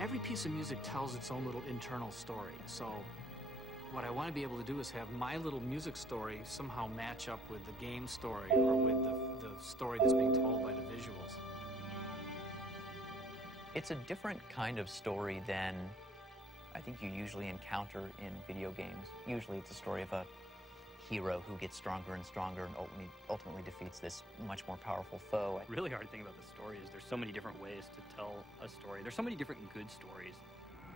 Every piece of music tells its own little internal story. So what I want to be able to do is have my little music story somehow match up with the game story or with the story that's being told by the visuals. It's a different kind of story than I think you usually encounter in video games. Usually it's a story of a hero who gets stronger and stronger and ultimately defeats this much more powerful foe. The really hard thing about the story is there's so many different ways to tell a story. There's so many different good stories.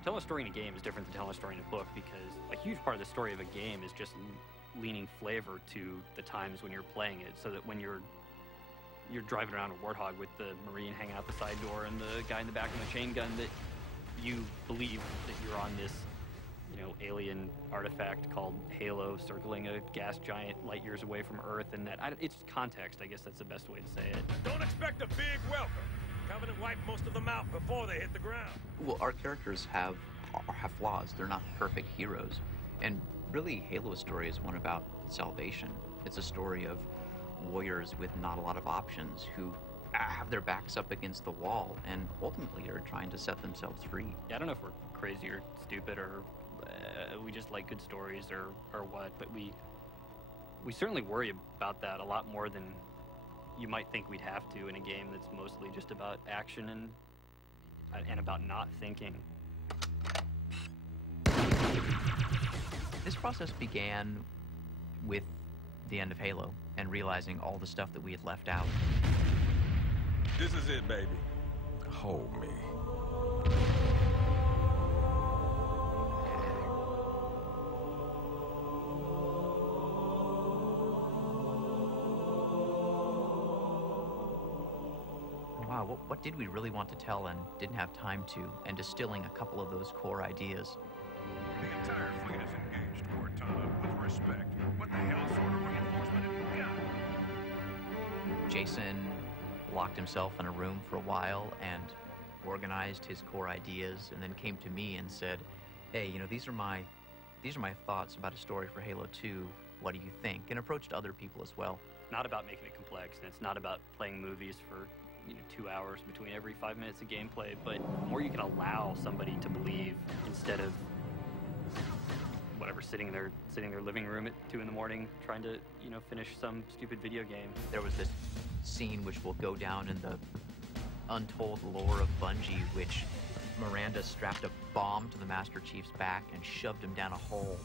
Telling a story in a game is different than telling a story in a book, because a huge part of the story of a game is just leaning flavor to the times when you're playing it, so that when you're driving around a Warthog with the Marine hanging out the side door and the guy in the back with the chain gun, that you believe that you're on this, you know, alien artifact called Halo circling a gas giant light years away from Earth, and it's context. I guess that's the best way to say it. Don't expect a big welcome. Covenant wiped most of them out before they hit the ground. Well, our characters have flaws. They're not perfect heroes. And really, Halo's story is one about salvation. It's a story of warriors with not a lot of options who have their backs up against the wall and ultimately are trying to set themselves free. Yeah, I don't know if we're crazy or stupid or we just like good stories or what, but we certainly worry about that a lot more than you might think we'd have to in a game that's mostly just about action and about not thinking. This process began with the end of Halo and realizing all the stuff that we had left out. This is it, baby. Hold me. Wow, what did we really want to tell and didn't have time to, and distilling a couple of those core ideas. The entire fleet is engaged, Cortana, with respect. What the hell sort of reinforcement have you got? Jason locked himself in a room for a while and organized his core ideas, and then came to me and said, hey, you know, these are my thoughts about a story for Halo 2. What do you think? And approached other people as well. Not about making it complex, and it's not about playing movies for 2 hours between every 5 minutes of gameplay, but the more you can allow somebody to believe instead of whatever, sitting in their living room at 2 in the morning trying to, finish some stupid video game. There was this scene which will go down in the untold lore of Bungie, which Miranda strapped a bomb to the Master Chief's back and shoved him down a hole.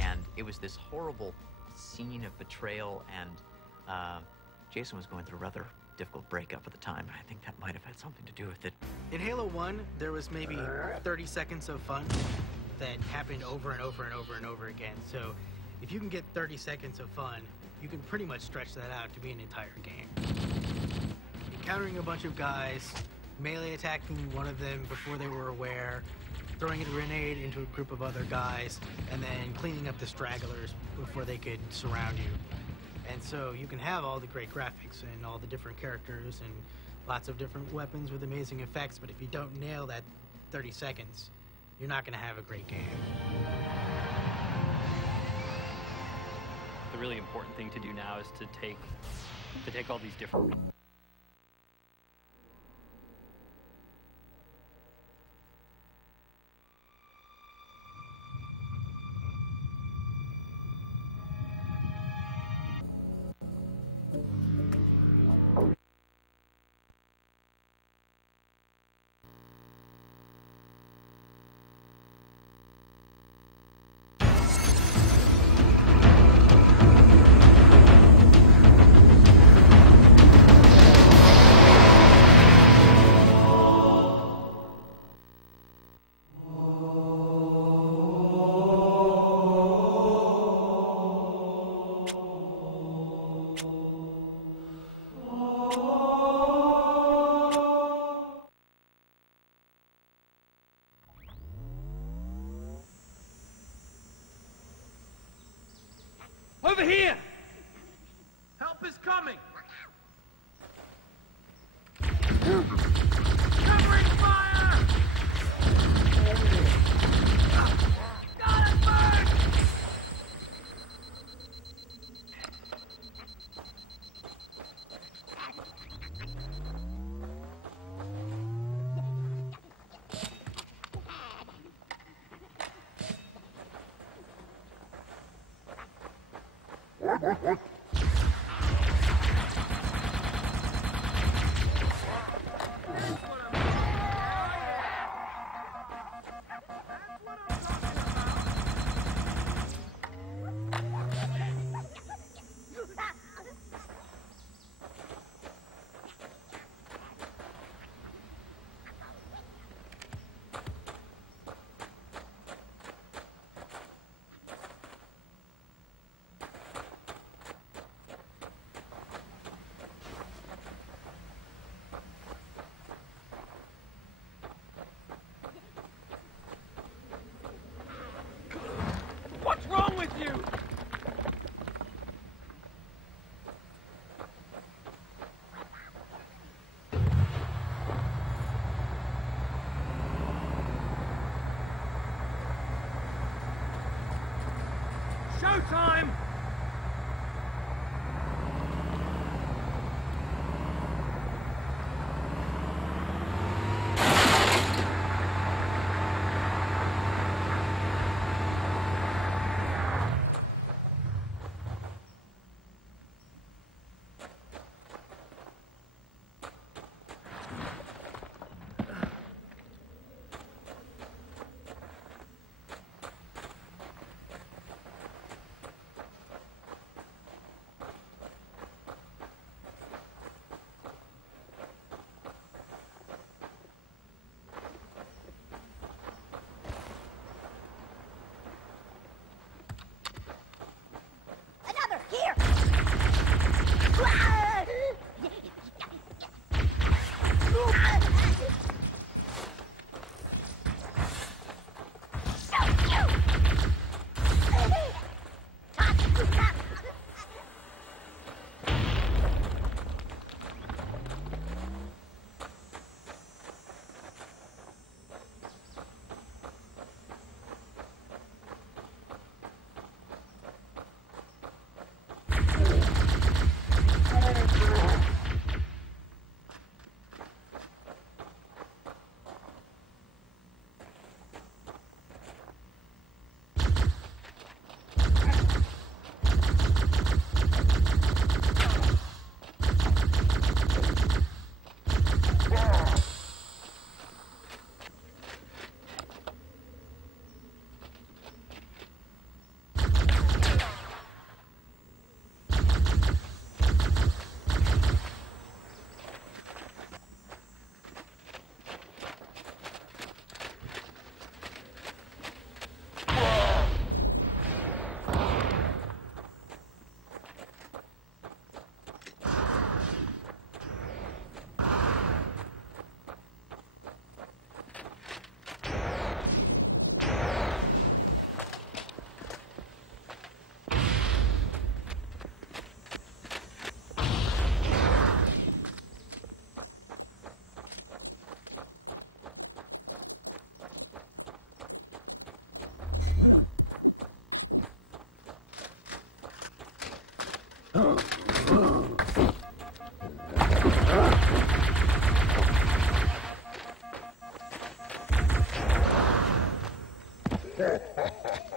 And it was this horrible scene of betrayal, and Jason was going through a rather difficult breakup at the time. I think that might have had something to do with it. In Halo 1, there was maybe 30 seconds of fun that happened over and over and over and over again. So if you can get 30 seconds of fun, you can pretty much stretch that out to be an entire game. Encountering a bunch of guys, melee attacking one of them before they were aware, throwing a grenade into a group of other guys, and then cleaning up the stragglers before they could surround you. And so you can have all the great graphics and all the different characters and lots of different weapons with amazing effects, but if you don't nail that 30 seconds, you're not going to have a great game. The really important thing to do now is to take all these different Over here! Help is coming! Covering fire! Got it, bird! What's wrong with you? Showtime! Another here. Ha ha ha!